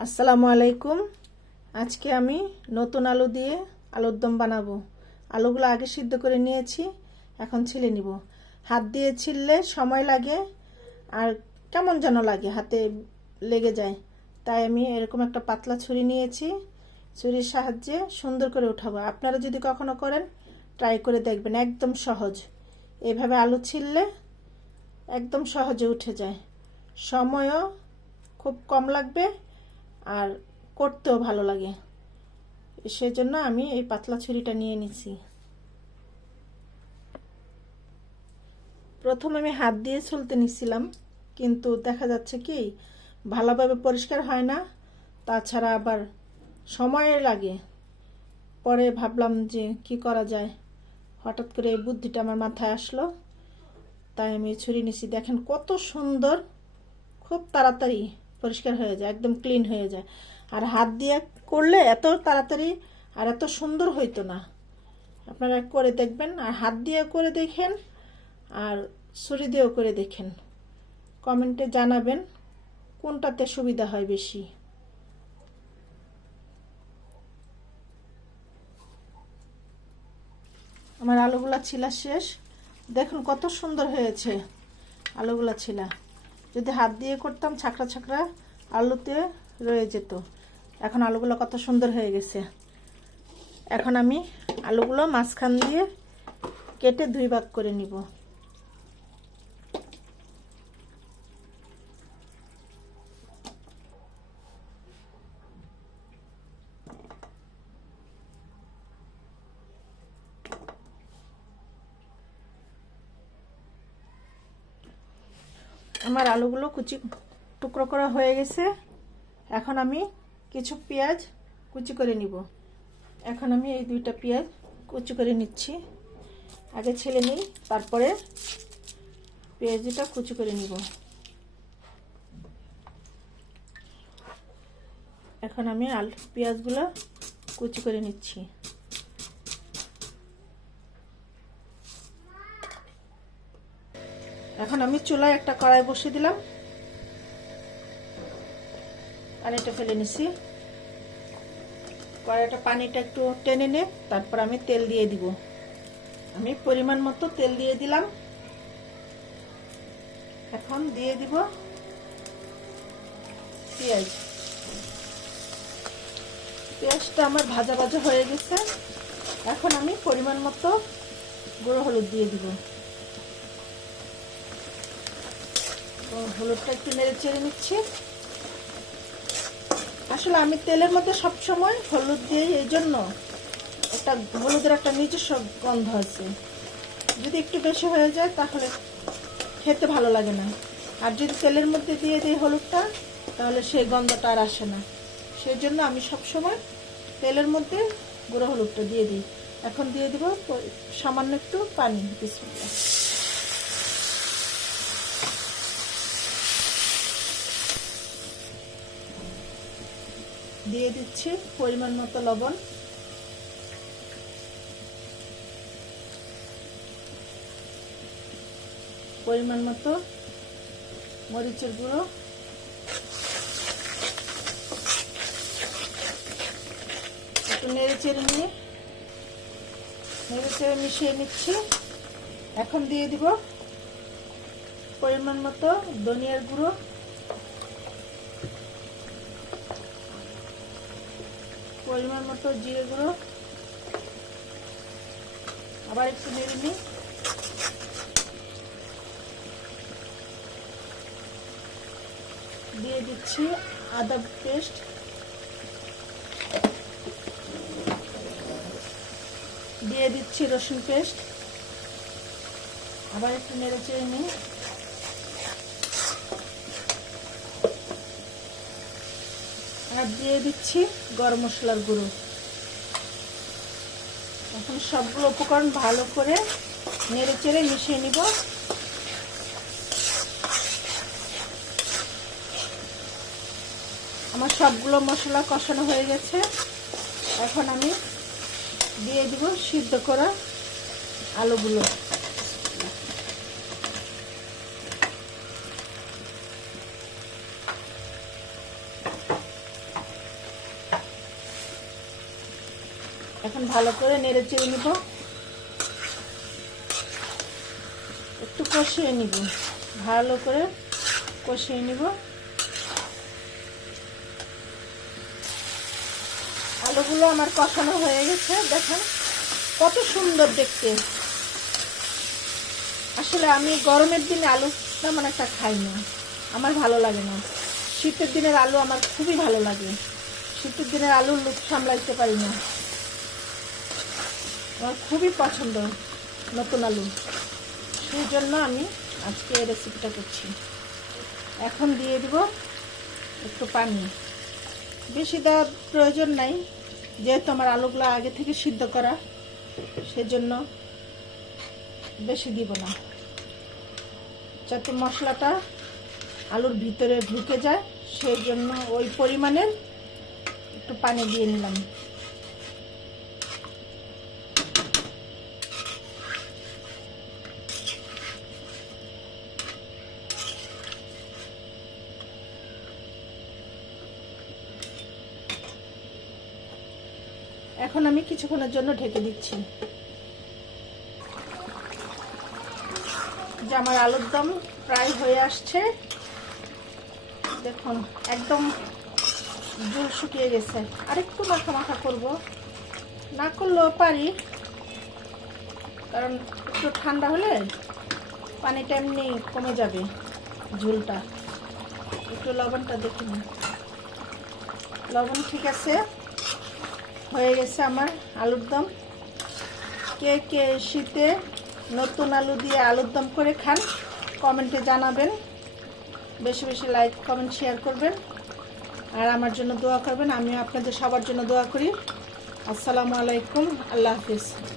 আসসালামু আলাইকুম। আজকে আমি নতুন আলু দিয়ে আলুর দম বানাবো। আলুগুলো আগে সিদ্ধ করে নিয়েছি, এখন ছিলে নিব। হাত দিয়ে ছিললে সময় লাগে আর কেমন যেন লাগে, হাতে লেগে যায়। তাই আমি এরকম একটা পাতলা ছুরি নিয়েছি, ছুরির সাহায্যে সুন্দর করে উঠাবো। আপনারা যদি কখনো করেন ট্রাই করে দেখবেন, একদম সহজ। এভাবে আলু ছিললে একদম সহজে উঠে যায়, সময়ও খুব কম লাগবে আর করতেও ভালো লাগে। সেজন্য আমি এই পাতলা ছুরিটা নিয়ে নিছি। প্রথম আমি হাত দিয়ে ছুলতে নিছিলাম, কিন্তু দেখা যাচ্ছে কি ভালোভাবে পরিষ্কার হয় না, তাছাড়া আবার সময় লাগে। পরে ভাবলাম যে কি করা যায়, হঠাৎ করে এই বুদ্ধিটা আমার মাথায় আসলো, তাই আমি ছুরি নিছি। দেখেন কত সুন্দর, খুব তাড়াতাড়ি পরিষ্কার হয়ে যায়, একদম ক্লিন হয়ে যায়। আর হাত দিয়ে করলে এত তাড়াতাড়ি আর এত সুন্দর হইতো না। আপনারা করে দেখবেন, আর হাত দিয়ে করে দেখেন আর ছুরি দিয়েও করে দেখেন। কমেন্টে জানাবেন কোনটাতে সুবিধা হয় বেশি। আমার আলুগুলা ছিলা শেষ, দেখুন কত সুন্দর হয়েছে আলুগুলা ছিলা। যদি হাত দিয়ে করতাম ছাকড়া ছাকড়া আলুতে রয়ে যেত। এখন আলুগুলো কত সুন্দর হয়ে গেছে। এখন আমি আলুগুলো মাঝখান দিয়ে কেটে 2 ভাগ করে নিব। আমার আলুগুলো কুচি টুকরো করা হয়ে গেছে। এখন আমি কিছু পেঁয়াজ কুচি করে নিব। এখন আমি এই 2টা পেঁয়াজ কুচি করে নিচ্ছি। আগে ছেলে নিই, তারপরে পেঁয়াজটা কুচি করে নিব। এখন আমি পেঁয়াজগুলো কুচি করে নিচ্ছি। এখন আমি চুলায় একটা কড়াই বসিয়ে দিলাম, পানিটা ফেলে নিছি। কড়াইটা পানিটা একটু টেনে নে, তারপর আমি তেল দিয়ে দিব। আমি পরিমাণ মতো তেল দিয়ে দিলাম। এখন দিয়ে দিব পেঁয়াজ। পেঁয়াজটা আমার ভাজা ভাজা হয়ে গেছে। এখন আমি পরিমাণ মতো গুঁড়ো হলুদ দিয়ে দিব। হলুদটা একটু নেড়ে চেড়ে নিচ্ছি। আসলে আমি তেলের মধ্যে সবসময় হলুদ দিই, এই জন্য একটা হলুদের একটা নিজস্ব গন্ধ আছে। যদি একটু বেশি হয়ে যায় তাহলে খেতে ভালো লাগে না। আর যদি তেলের মধ্যে দিয়ে দিই হলুদটা, তাহলে সেই গন্ধটা আর আসে না। সেই জন্য আমি সবসময় তেলের মধ্যে গুঁড়ো হলুদটা দিয়ে দিই। এখন দিয়ে দিব সামান্য একটু পানি। বিসমিল্লাহ। দিয়ে দিচ্ছি পরিমাণ মতো লবণ, পরিমাণ মতো মরিচের গুঁড়ো, একটু নেড়ে চেড়ে মিশিয়ে নিচ্ছি। এখন দিয়ে দিব পরিমাণ মতো ধনিয়ার গুঁড়ো, পরিমাণ মতো জিরে গুঁড়ো। আবার একটু নেড়ে নিই। দিয়ে দিচ্ছি আদা পেস্ট, দিয়ে দিচ্ছি রসুন পেস্ট। আবার একটু নেড়ে চেড়ে নিই। আর দিয়ে দিচ্ছি গরম মশলার গুঁড়ো। এখন সবগুলো উপকরণ ভালো করে নেড়ে চেড়ে মিশিয়ে নিব। আমার সবগুলো মশলা কষানো হয়ে গেছে। এখন আমি দিয়ে দিব সিদ্ধ করা আলুগুলো। এখন ভালো করে নেড়ে চেড়ে নিব, একটু কষিয়ে নিব, ভালো করে কষিয়ে নিব। আলুগুলো আমার কষানো হয়ে গেছে, দেখেন কত সুন্দর দেখতে। আসলে আমি গরমের দিনে আলু তেমন একটা খাই না, আমার ভালো লাগে না। শীতের দিনের আলু আমার খুবই ভালো লাগে, শীতের দিনের আলুর লুক সামলাইতে পারি না, আমার খুবই পছন্দ নতুন আলু। সেই জন্য আমি আজকে এই রেসিপিটা করছি। এখন দিয়ে দিব একটু পানি, বেশি দেওয়ার প্রয়োজন নাই, যেহেতু আমার আলুগুলো আগে থেকে সিদ্ধ করা, সেজন্য বেশি দিব না, যাতে মশলাটা আলুর ভিতরে ঢুকে যায়, সেই জন্য ওই পরিমাণের একটু পানি দিয়ে নিলাম। এখন আমি কিছুক্ষণের জন্য ঢেকে দিচ্ছি, যে আমার আলুর দম প্রায় হয়ে আসছে। দেখুন একদম জল শুকিয়ে গেছে, আরেকটু মাখা মাখা করব, না করলেও পারি, কারণ একটু ঠান্ডা হলে পানিটা এমনি কমে যাবে, ঝোলটা। একটু লবণটা দেখে নিন, লবণ ঠিক আছে, হয়ে গেছে আমার আলুর দম। কে কে শীতে নতুন আলু দিয়ে আলুর দম করে খান কমেন্টে জানাবেন, বেশি বেশি লাইক কমেন্ট শেয়ার করবেন, আর আমার জন্য দোয়া করবেন। আমিও আপনাদের সবার জন্য দোয়া করি। আসসালামু আলাইকুম, আল্লাহ হাফিজ।